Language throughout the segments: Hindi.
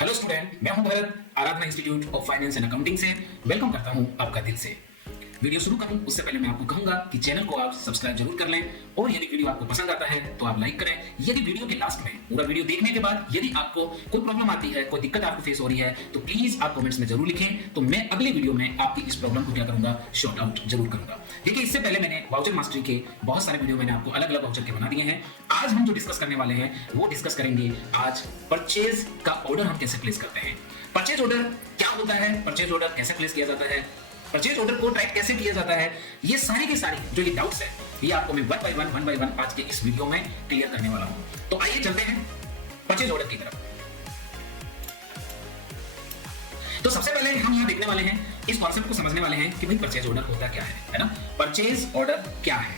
हेलो स्टूडेंट, मैं हूं Bharat, Aradhana Institute of Finance and Accounting से वेलकम करता हूं आपका दिल से। वीडियो शुरू करूं उससे पहले मैं आपको कहूंगा कि चैनल को आप सब्सक्राइब जरूर कर लें और यदि वीडियो आपको पसंद आता है तो आप लाइक करें। यदि वीडियो के लास्ट में पूरा वीडियो देखने के बाद यदि आपको कोई प्रॉब्लम आती है, कोई दिक्कत आपको फेस हो रही है तो प्लीज आप कमेंट्स में जरूर लिखें, तो मैं अगले वीडियो में आपकी इस प्रॉब्लम को क्या करूंगा, शॉर्ट आउट जरूर करूंगा। देखिए, इससे पहले मैंने वाउचर मास्टरी के बहुत सारे वीडियो मैंने आपको अलग अलग वाउचर के बना दिए हैं। आज हम जो डिस्कस करने वाले हैं वो डिस्कस करेंगे आज परचेज का ऑर्डर हम कैसे प्लेस करते हैं। परचेज ऑर्डर क्या होता है, परचेज ऑर्डर कैसे प्लेस किया जाता है, परचेज ऑर्डर को ट्रैक कैसे किया जाता है, ये सारी की सारी जो ये डाउट्स है ये आपको मैं वन बाय वन आज के इस वीडियो में क्लियर करने वाला हूं। तो आइए चलते हैं परचेज ऑर्डर की तरफ। तो सबसे पहले हम यहां देखने वाले हैं, इस कॉन्सेप्ट को समझने वाले हैं कि भाई परचेज ऑर्डर होता क्या है ना। परचेज ऑर्डर क्या है,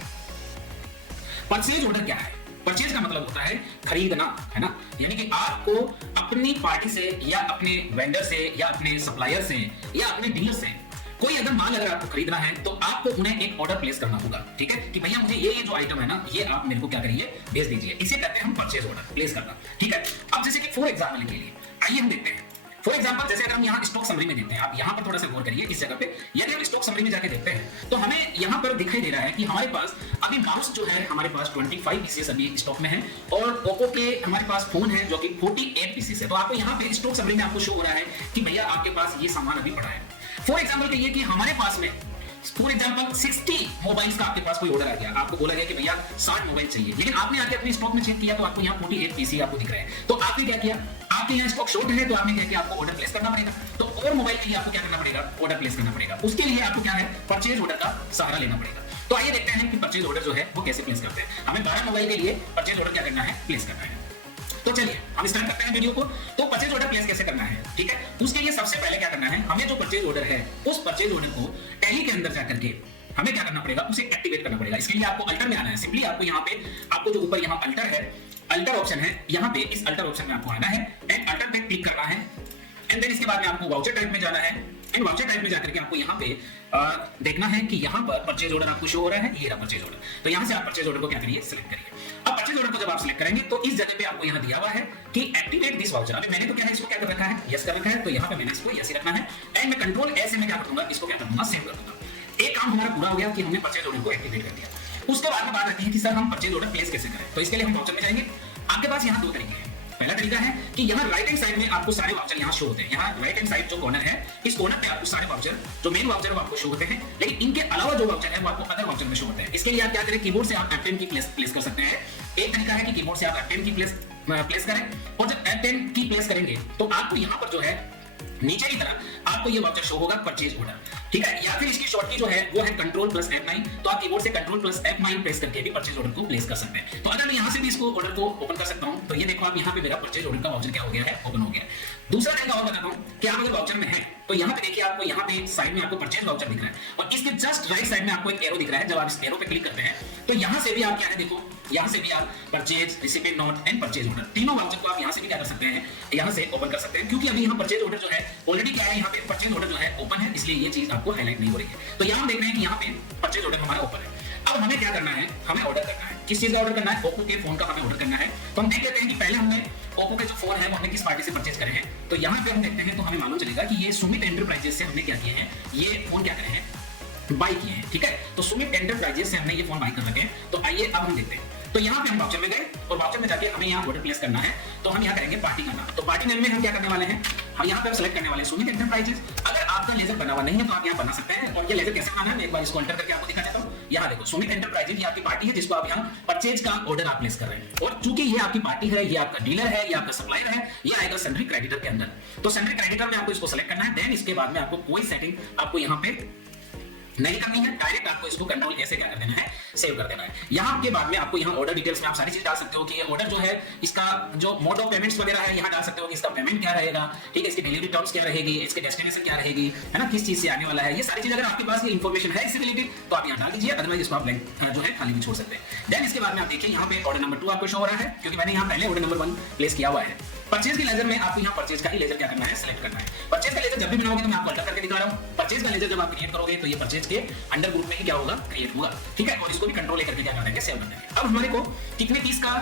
परचेज ऑर्डर क्या है? परचेज का मतलब होता है खरीदना, है ना। यानी कि आपको अपनी पार्टी से या अपने वेंडर से या अपने सप्लायर से या अपने डीलर से कोई अगर माल अगर आपको खरीदना है तो आपको उन्हें एक ऑर्डर प्लेस करना होगा, ठीक है, कि भैया मुझे ये जो आइटम है ना ये आप मेरे को क्या करिए, भेज दीजिए। इसे कहते हैं हम परचेज ऑर्डर प्लेस करना, ठीक है। अब जैसे कि फॉर एग्जांपल के लिए आइए हम देखते हैं। फॉर एग्जांपल जैसे अगर हम यहाँ स्टॉक समरी में देखते हैं, आप यहाँ पर थोड़ा सा गौर करिए इस जगह पे। यदि हम स्टॉक समरी में जाके देखते हैं तो हमें यहाँ पर दिखाई दे रहा है कि हमारे पास अभी माउस जो है हमारे पास 25 पीसेस अभी स्टॉक में है और ओप्पो के हमारे पास फोन है जो कि 48 पीसेस है। तो आपको यहाँ पे स्टॉक समरी में आपको शो हो रहा है कि भैया आपके पास ये सामान अभी पड़ा है। फॉर एग्जांपल कहिए कि हमारे पास में फॉर एग्जांपल 60 मोबाइल्स का आपके पास कोई ऑर्डर आ गया, आपको बोला गया कि भैया 60 मोबाइल चाहिए, लेकिन आपने आके अपने स्टॉक में चेक किया तो आपको यहाँ 48 पीसी आपको दिख रहे हैं। तो आपने क्या किया, आपके यहाँ स्टॉक शॉर्ट है तो आपने क्या किया, आपको ऑर्डर प्लेस करना पड़ेगा। तो और मोबाइल के लिए आपको क्या करना पड़ेगा, ऑर्डर प्लेस करना पड़ेगा। उसके लिए आपको क्या है, परचेज ऑर्डर का सहारा लेना पड़ेगा। तो आइए देखते हैं कि परचेज ऑर्डर जो है वो कैसे प्लेस करते हैं। हमें 12 मोबाइल के लिए परचेज ऑर्डर क्या करना है, प्लेस करना है। तो चलिए हम स्टार्ट करते हैं वीडियो को। तो परचेज ऑर्डर प्लेस कैसे करना है, ठीक है। उसके लिए सबसे पहले क्या करना है, हमें जो परचेज ऑर्डर है उस परचेज ऑर्डर को टैली के अंदर जाकर के हमें क्या करना पड़ेगा, उसे एक्टिवेट करना पड़ेगा। इसके लिए आपको अल्टर में आना है। सिंपली आपको यहाँ पे, आपको जो ऊपर यहाँ अल्टर है, अल्टर ऑप्शन है, यहाँ पे इस अल्टर ऑप्शन में आपको आना है एंड अल्टर पे क्लिक करना है एंड देन इसके बाद में आपको वाउचर टाइप में जाना है एंड वाउचर टाइप में जाकर के आपको यहाँ पे देखना है कि यहाँ पर परचेज ऑर्डर आपको शो हो रहा है, ये रहा परचेज ऑर्डर। तो यहाँ से आप परचेज ऑर्डर को क्या करिए, सिलेक्ट करिए। अब परचेज ऑर्डर को जब आप सिलेक्ट करेंगे तो इस जगह पे आपको यहाँ दिया हुआ है कि एक्टिवेट दिस वाउचर। अभी मैंने तो क्या है, इसको क्या कर रखा है, यस कर रखा है, तो यहाँ पे मैंने इसको यस ही रखना है एंड मैं कंट्रोल एस से मैं क्या कर दूंगा, इसको क्या कर दूंगा, सेव कर दूंगा। एक काम हमारा पूरा हो गया कि हमने परचेज ऑर्डर को एक्टिवेट कर दिया। उसके बाद में बात आती है कि सर हम परचेज ऑर्डर प्लेस कैसे करें। तो इसके लिए हम वाउचर में जाएंगे। आपके पास यहाँ दो तरीके हैं। पहला तरीका है कि यहाँ राइट हैंड साइड में आपको सारे वाउचर यहाँ शो होते हैं। यहाँ राइट हैंड साइड जो कॉर्नर है, इस कॉर्नर पे आपको सारे वाउचर जो मेन वाउचर है वो आपको शो होते हैं, लेकिन इनके अलावा जो वाउचर है वो आपको अदर वाउचर में शो होते हैं। इसके लिए आप क्या करें, कीबोर्ड से आप F10 की प्लेस कर सकते हैं। एक तरीका है कि कीबोर्ड से आप F10 की प्लेस करें और जब F10 की प्लेस करेंगे तो आपको यहाँ पर जो है नीचे की तरफ आपको ये वाउचर शो होगा परचेज ऑर्डर, ठीक है। या फिर इसकी शॉर्टकी जो है वो है कंट्रोल प्लस F9। तो आप कीबोर्ड से कंट्रोल प्लस F9 प्रेस करके भी परचेज ऑर्डर को प्लेस कर सकते हैं। तो अगर मैं यहाँ से भी इसको ऑर्डर को ओपन कर सकता हूँ तो ये देखो आप यहाँ पे मेरा परचेज ऑर्डर का वाउचर क्या हो गया है, ओपन हो गया। दूसरा तरीका और बताता हूँ कि आप अगर वाउचर में है तो यहाँ पे देखिए, आपको यहाँ पे साइड में आपको परचेज वाउचर दिख रहा है और इसके जस्ट राइट साइड में आपको एक एरो दिख रहा है। जब आप इस एरो पे क्लिक करते हैं तो यहाँ से भी आप क्या है, देखो यहाँ से भी आप purchase, recipient note and purchase order, तीनों वाउचर को आप यहाँ से भी क्या कर सकते हैं, यहाँ से ओपन कर सकते हैं। क्योंकि अभी यहाँ परचेज ऑर्डर जो है ऑलरेडी क्या है, यहाँ पे परचेज ऑर्डर जो है ओपन है, इसलिए ये चीज आपको हाईलाइट नहीं हो रही है। तो यहाँ हम देख रहे हैं कि यहाँ पे परचेज ऑर्डर हमारा ओपन है। अब हमें क्या करना है, हमें ऑर्डर करना है। किस चीज का ऑर्डर करना है, ओप्पो के फोन का हमें ऑर्डर करना है। तो हम देख लेते हैं कि पहले हमने ओप्पो के जो फोन है वो हमने किस पार्टी से परचेज करे हैं। तो यहाँ पे हम देखते हैं तो हमें मालूम चलेगा कि ये सुमित एंटरप्राइजेस से हमने क्या किए हैं, ये फोन क्या करे हैं, बाई किए हैं, ठीक है। तो सुमित एंटरप्राइजेस से हमने ये फोन बाई कर रखे हैं। तो आइए अब हम देखते हैं। तो यहाँ पे हम वाउचर में गए और वाउचर में जाके हमें यहाँ ऑर्डर प्लेस करना है। तो हम यहाँ करेंगे पार्टी का नाम। तो पार्टी नेम में हम क्या करने वाले हैं, हम यहाँ पे सेलेक्ट करने वाले हैं सुमित एंटरप्राइजेस। अगर आपका लेजर बना हुआ नहीं है तो आप यहाँ बना सकते हैं। और ये लेजर कैसे बनाना है, मैं एक बार इसको अल्टर करके आपको दिखा देता हूँ। यहाँ देखो सुमित एंटरप्राइजेस ये आपकी पार्टी है जिसको आप यहाँ परचेज का ऑर्डर आप प्लेस कर रहे हैं। और चूंकि ये आपकी पार्टी है, ये आपका डीलर है, ये आपका सप्लायर है, ये आएगा सेंट्री क्रेडिटर के अंदर। तो सेंट्री क्रेडिटर में आपको इसको सेलेक्ट करना है। देन इसके बाद में आपको कोई सेटिंग आपको यहाँ पे नहीं करनी है, डायरेक्ट आपको इसको कंट्रोल ऐसे क्या कर देना है, सेव कर देना है। यहाँ के बाद में आपको यहाँ ऑर्डर डिटेल्स में आप सारी चीज डाल सकते हो कि ये ऑर्डर जो है इसका जो मोड ऑफ पेमेंट्स वगैरह है यहाँ डाल सकते हो कि इसका पेमेंट क्या रहेगा, ठीक है, इसकी डिलीवरी टर्म्स क्या रहेगी, इसके डेस्टिनेशन क्या रहेगी, है ना, किस चीज से आने वाला है। ये सारी चीज अगर आपके पास ये इन्फॉर्मेशन है इससे रिलेटेड तो आप यहाँ डाल दीजिए, अदरवाइज इसको आप ब्लैंक जो है खाली भी छोड़ सकते हैं। देन इसके बाद में आप देखिए यहाँ पे ऑर्डर नंबर 2 आपको शो हो रहा है क्योंकि मैंने यहाँ पहले ऑर्डर नंबर 1 प्लेस किया हुआ है। परचेज के लेजर में आपको यहाँ परचेज का ही लेजर क्या करना है, सिलेक्ट करना है। परचेज का लेजर जब भी बनाओगे तो मैं आपको अल्टर करके दिखा रहा हूँ। परचेज का लेजर जब आप क्रिएट करोगे तो ये परचेज के अंडर ग्रुप में ही क्या होगा, क्रिएट होगा, ठीक है। और इसको भी कंट्रोल लेकर के क्या कर देंगे, सेव कर देंगे। अब हमारे को कितने पीस का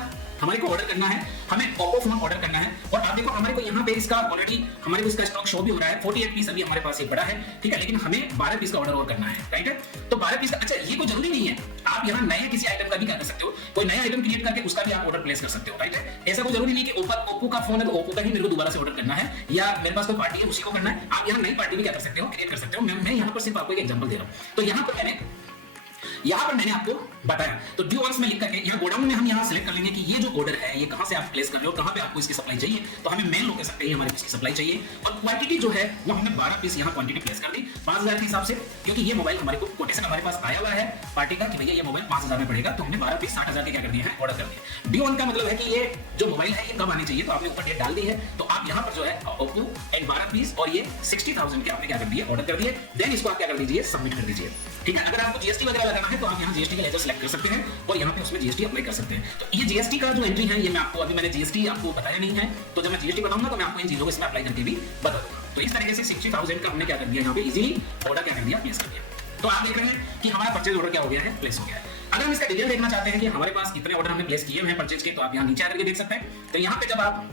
हमारे को ऑर्डर करना है, हमें ओप्पो फोन ऑर्डर करना है। और आप देखो हमारे को यहाँ पे इसका ऑलरेडी हमारे को इसका स्टॉक शो भी हो रहा है, 48 पीस अभी हमारे पास ये पड़ा है, ठीक है, लेकिन हमें 12 पीस का ऑर्डर और करना है, राइट है। तो 12 पीस का, अच्छा ये कोई जरूरी नहीं है, आप यहाँ नए किसी आइटम का भी कर सकते हो, कोई नया आइटम क्रिएट करके उसका भी आप ऑर्डर प्लेस कर सकते हो, राइट है। ऐसा कोई जरूरी नहीं कि ओप्पो का फोन है तो ओप्पो का ही मेरे को दोबारा से ऑर्डर करना है, या मेरे पास कोई पार्टी है उसी को करना है। आप यहाँ नई पार्टी भी क्या कर सकते हो, क्रिएट कर सकते हो। मैं यहाँ पर सिर्फ आपको एक एग्जांपल दे रहा हूँ। तो यहाँ पर मैंने आपको बताया, तो ड्यू वंस में लिख करके यहाँ गोडाउन में हम यहाँ सेलेक्ट कर लेंगे कि ये जो ऑर्डर है ये कहाँ से आप प्लेस कर रहे हो, कहाँ पे आपको इसकी सप्लाई चाहिए। तो हमें मेन लोकेशन पे ही हमारे इसकी सप्लाई चाहिए, और क्वांटिटी जो है वो हमने 12 पीस यहाँ क्वांटिटी प्लेस कर दी 5000 के हिसाब से, क्योंकि ये मोबाइल हमारे को कोटेशन हमारे पास आया हुआ है पार्टी का कि भैया ये मोबाइल 5000 में पड़ेगा, तो हमने 12 पीस 60,000 के क्या कर दिए हैं, ऑर्डर कर दिए। ड्यू वन का मतलब है कि ये जो मोबाइल है ये कब आनी चाहिए, तो आपने ऊपर डेट डाल दी है, तो आप यहाँ पर जो है ओप्पो एंड 12 पीस और ये 60,000 के आपने क्या कर दिए, ऑर्डर कर दिए। देन इसको आप क्या कर दीजिए, सबमिट कर दीजिए, ठीक है। अगर आपको जीएसटी वगैरह लगाना है तो आप यहाँ जीएसटी का लेजर सेलेक्ट कर सकते हैं और यहाँ पे उसमें जीएसटी अप्लाई कर सकते हैं। तो ये जीएसटी का जो एंट्री है, ये मैं आपको मैंने जीएसटी आपको बताया नहीं है, तो जब मैं जीएसटी बताऊंगा तो मैं आपको इन चीजों को इसमें अप्लाई करके भी बता दूंगा। तो इस तरीके से 60,000 का हमने क्या कर दिया, यहाँ पे इजीली ऑर्डर क्या कर दिया, प्लेस कर दिया। तो आप देख रहे हैं कि हमारा परचेज ऑर्डर क्या हो गया है, प्लेस हो गया है। अगर हम इसका डिटेल देखना चाहते हैं कि हमारे पास कितने ऑर्डर हमने प्लेस किए हैं परचेज के, तो आप यहाँ नीचे आकर के देख सकते हैं। तो यहाँ पे जब आप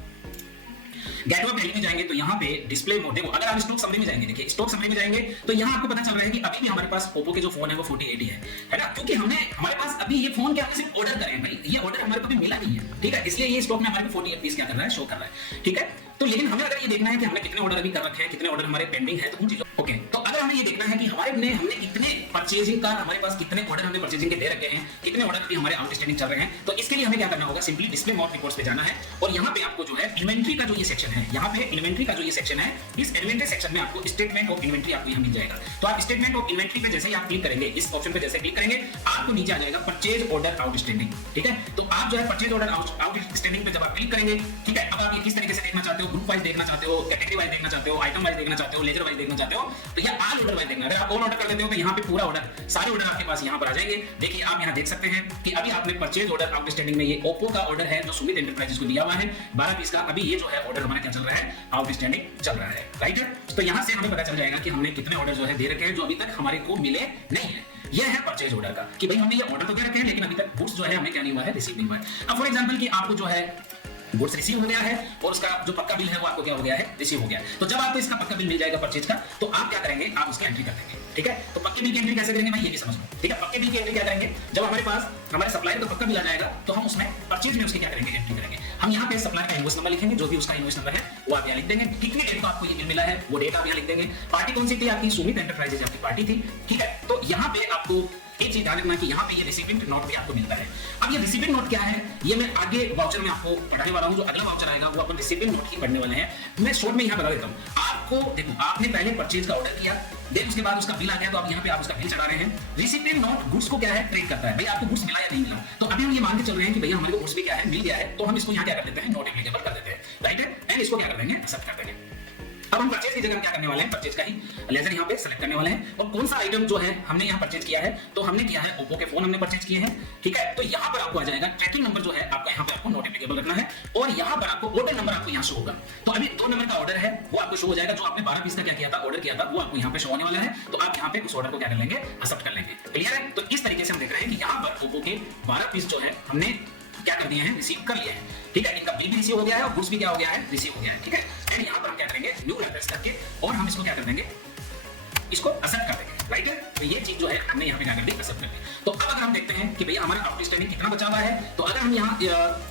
गेटवे वैल्यू में जाएंगे तो यहाँ पे डिस्प्ले मोड, देखो अगर आप स्टॉक समरी में जाएंगे, देखिए स्टॉक समरी में जाएंगे तो यहाँ आपको पता चल रहा है कि अभी भी हमारे पास ओप्पो के जो फोन है वो 48 है ना, क्योंकि हमारे पास अभी ये फोन क्या हमने सिर्फ ऑर्डर करे हैं भाई, ये ऑर्डर हमारे को भी मिला नहीं है, ठीक है, इसलिए ये स्टॉक में हमारे को 48 पीस क्या कर रहा है, शो कर रहा है, ठीक है। तो लेकिन हमें अगर ये देखना है कि हमने कितने ऑर्डर अभी कर रखे हैं, कितने ऑर्डर हमारे पेंडिंग है, तो उन चीजों ओके। तो अगर हमें ये देखना है कि हमने कितने परचेजिंग का, हमारे पास कितने ऑर्डर हमने परचेजिंग के दे रखे हैं, कितने ऑर्डर भी हमारे आउटस्टैंडिंग चल रहे हैं, तो इसके लिए हमें क्या करना होगा, सिंपली डिस्प्ले मोड रिपोर्ट्स पे जाना है और यहाँ पे आपको जो है इन्वेंट्री का जो ये सेक्शन है, यहाँ पे इन्वेंट्री का जो ये सेक्शन है, इस इन्वेंट्री सेक्शन में आपको स्टेटमेंट ऑफ इन्वेंट्री आपको यहाँ मिल जाएगा। तो आप स्टेटमेंट ऑफ इन्वेंट्री पे जैसे ही आप क्लिक करेंगे, इस ऑप्शन पे जैसे क्लिक करेंगे, आपको नीचे आ जाएगा परचेज ऑर्डर आउटस्टैंडिंग, ठीक है। तो आप जो है परचेज ऑर्डर आउटस्टैंडिंग पे जब आप क्लिक करेंगे, ठीक है, अब आप ये किस तरीके से देखना चाहते हो, ग्रुप वाइज देखना चाहते हो, कैटेगरी वाइज देखना चाहते हो, आइटम वाइज देखना चाहते हो, लेजर वाइज देखना चाहते हो, तो ये ऑल ऑर्डर वाइज देखना। अगर आप ऑल ऑर्डर कर देते हो तो यहाँ पे पूरा ऑर्डर, सारे ऑर्डर आपके पास यहाँ पर आ जाएंगे। देखिए आप यहाँ देख सकते हैं कि अभी आपने परचेज ऑर्डर आउटस्टैंडिंग में ये ओप्पो का ऑर्डर है जो सुमित एंटरप्राइजेस को दिया हुआ है 12 पीस का, अभी ये जो है ऑर्डर हमारा क्या चल रहा है, आउटस्टैंडिंग चल रहा है, राइट है। तो यहाँ से हमें पता चल जाएगा कि हमने कितने ऑर्डर जो है दे रखे हैं जो अभी तक हमारे को मिले नहीं है। यह है परचेज ऑर्डर का कि भाई हमने ये ऑर्डर तो दे रखे हैं लेकिन अभी तक गुड्स जो है हमें क्या नहीं हुआ है, रिसीव नहीं हुआ है। अब फॉर एग्जांपल कि आपको जो है गुड्स रिसीव हो गया है और उसका जो पक्का बिल है वो आपको क्या हो गया है, रिसीव हो गया है। तो जब आपको इसका पक्का बिल मिल जाएगा परचेज का, तो आप क्या करेंगे, आप उसकी एंट्री कर देंगे, ठीक है। तो पक्के बिल की एंट्री कैसे करेंगे, मैं ये भी समझ लो, ठीक है। पक्के बिल की एंट्री क्या करेंगे, जब हमारे पास हमारे सप्लायर का पक्का बिल आ जाएगा तो हम उसमें परचेज में उसकी क्या करेंगे, एंट्री करेंगे। हम यहाँ पे सप्लायर का इनवॉइस नंबर लिखेंगे, जो भी उसका इनवॉइस नंबर है वो आप यहाँ लिख देंगे, कितनी डेट को आपको ये बिल मिला है वो डेट आप यहाँ लिख देंगे। पार्टी कौन सी थी आपकी, सुमित एंटरप्राइजेज आपकी पार्टी थी, ठीक है। तो यहाँ पे आपको एक चीज ध्यान रखना कि यहाँ पे ये रिसीविंग नोट भी आपको मिलता है। अब ये रिसीविंग नोट क्या है, ये मैं आगे वाउचर में आपको पढ़ाने वाला हूँ, जो अगला वाउचर आएगा वो अपन रिसीविंग नोट ही पढ़ने वाले हैं। मैं शॉर्ट में यहाँ बता देता हूँ आपको। देखो आपने पहले परचेज का ऑर्डर किया, देन उसके बाद उसका बिल आ गया, तो आप यहाँ पे आप उसका बिल चढ़ा रहे हैं। रिसीविंग नोट गुड्स को क्या है, ट्रेक करता है, भाई आपको गुड्स मिला या नहीं मिला। तो अभी हम ये मान के चल रहे हैं कि भैया हमारे को गुड्स भी क्या है, मिल गया है, तो हम इसको यहाँ क्या कर देते हैं, नोट एप्लीकेबल कर देते हैं, राइट है। एंड इसको क्या कर देंगे, एक्सेप्ट कर देंगे। अब हम परचेज की जगह क्या करने वाले हैं, परचेज का ही लेजर यहाँ पे सेलेक्ट करने वाले हैं। और कौन सा आइटम जो है हमने यहाँ परचेज किया है, तो हमने किया है ओप्पो के फोन हमने परचेज किए हैं, ठीक है। तो यहाँ पर आपको आ जाएगा ट्रैकिंग नंबर जो है आपका, यहाँ पे आपको नोट एप्लीकेबल रखना है और यहाँ पर आपको ऑर्डर नंबर आपको यहाँ शो होगा। तो अभी 2 नंबर का ऑर्डर है वो आपको शो हो जाएगा, जो आपने 12 पीस का क्या किया था, ऑर्डर किया था, वो आपको यहाँ पे शो होने वाला है। तो आप यहाँ पे उस ऑर्डर को क्या कर लेंगे, एक्सेप्ट कर लेंगे, क्लियर है। तो इस तरीके से हम देख रहे हैं कि यहाँ पर ओप्पो के 12 पीस जो है हमने क्या कर दिए हैं, रिसीव कर लिए हैं, ठीक है। इनका बिल भी रिसीव हो गया है और गुड्स भी क्या हो गया है, रिसीव हो गया है, ठीक है। एंड यहाँ पर हम क्या करेंगे, न्यू एड्रेस करके और हम इसको क्या कर देंगे, इसको एक्सेप्ट कर देंगे, राइट है। तो ये चीज जो है हमने यहाँ पे क्या कर दी, एक्सेप्ट कर दी। तो अब अगर हम देखते हैं कि भैया हमारा आउटस्टैंडिंग कितना बचा हुआ है, तो अगर हम यहाँ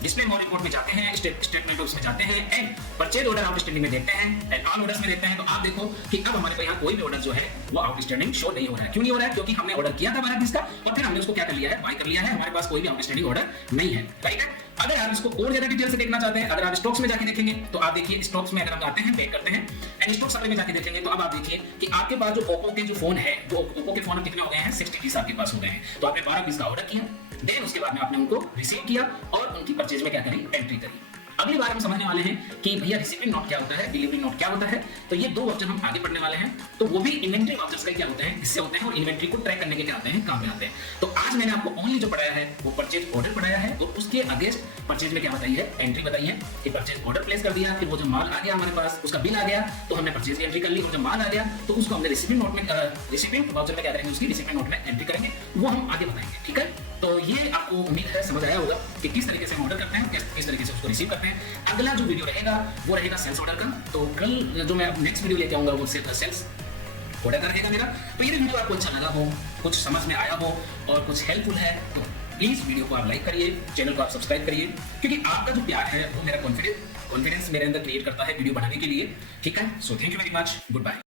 डिस्प्ले मोड रिपोर्ट में जाते हैं, स्टेटमेंट में जाते हैं एंड परचेज ऑर्डर आउटस्टैंडिंग में देखते हैं एंड ऑल ऑर्डर्स में देखते हैं, तो आप देखो कि अब हमारे पास यहाँ कोई भी ऑर्डर जो है वो आउटस्टैंडिंग शो नहीं हो रहा है। क्यों नहीं हो रहा है, क्योंकि हमने ऑर्डर किया था 12 पीस का और फिर हमने उसको क्या कर लिया है, बाय कर लिया है, हमारे पास कोई भी आउटस्टैंडिंग ऑर्डर नहीं है, राइट है। अगर आप इसको और ज्यादा डिटेल से देखना चाहते हैं, अगर आप स्टॉक्स में जाके देखेंगे तो आप देखिए स्टॉक्स में अगर हम जाते हैं, बैक करते हैं एंड स्टॉक समरी में जाके देखेंगे, तो अब आप देखिए कि आपके पास जो ओप्पो के जो फोन है, जो ओप्पो के फोन कितने हो गए हैं, 60 पीस आपके पास हो गए हैं। तो आपने 12 पीस का ऑर्डर किया, देन उसके बाद में आपने उनको रिसीव किया और उनकी परचेज में क्या करी, एंट्री करी। अगली बार हम समझने वाले हैं कि भैया रिसीविंग नोट क्या होता है, डिलीवरी नोट क्या होता है। तो ये 2 वाउचर हम आगे पढ़ने वाले हैं, तो वो भी इन्वेंट्री वाउचर्स का क्या होते हैं, इससे होते हैं और इन्वेंट्री को ट्रैक करने के लिए आते हैं, काम में आते हैं। तो आज मैंने आपको ओनली जो पढ़ाया है वो परचेज ऑर्डर पढ़ाया है और उसके अगेंस्ट परचेज में क्या बताई है, एंट्री बताई है कि परचेज ऑर्डर प्लेस कर दिया, फिर वो जो माल आ गया हमारे पास, उसका बिल आ गया तो हमने परचेज की एंट्री कर ली, और जब माल आ गया तो उसको हमने रिसीविंग नोट में, रिसीविंग वाउचर में क्या करेंगे, उसकी रिसीविंग नोट में एंट्री करेंगे, वो हम आगे बताएंगे, ठीक है। तो ये आपको उम्मीद है समझ आया होगा कि किस तरीके से हम ऑर्डर करते हैं, किस तरीके से उसको रिसीव करते हैं। अगला जो वीडियो रहेगा वो रहेगा सेल्स ऑर्डर का। तो कल जो मैं नेक्स्ट वीडियो लेके आऊंगा वो सेल्स ऑर्डर का रहेगा मेरा। तो ये वीडियो आपको अच्छा लगा हो, कुछ समझ में आया हो और कुछ हेल्पफुल है तो प्लीज वीडियो को आप लाइक करिए, चैनल को आप सब्सक्राइब करिए, क्योंकि आपका जो प्यार है वो मेरा कॉन्फिडेंस मेरे अंदर क्रिएट करता है वीडियो बनाने के लिए। ठीक है, so thank you very much, good bye.